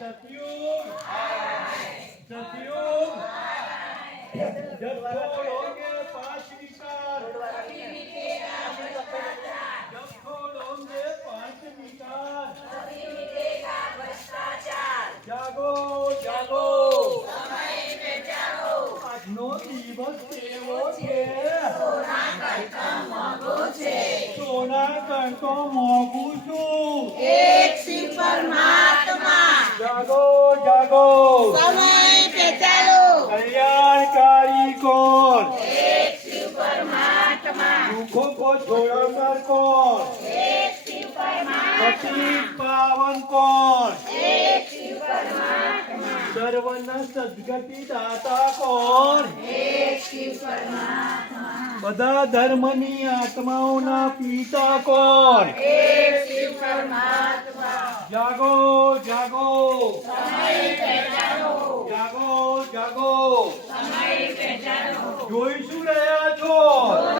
સતયુગ સતયુગ લોગે પાંચ વિકાર જથ્થો લોગે પાંચ વિકાર જાગો જાગો આજનો દિવસ કેવો છે સોના કરતો મોંઘું છું. એક શિવ પરમાત્મા જાગો. સમય પેચાલો કલ્યાણકારી કોણ? એક શિવ પરમાત્મા. દુઃખો કો છોડવનાર કોણ? એક શિવ પરમાત્મા. પતિ પાવન કોણ? એક શિવ પરમાત્મા. સર્વના સદગતિ દાતા કોણ? એક શિવ પરમાત્મા. બધા ધર્મની આત્માઓના પિતા કોણ? એક શિવ પરમાત્મા. જાગો જાગો. જાગો જાગો. જોઈશું રહ્યા છો.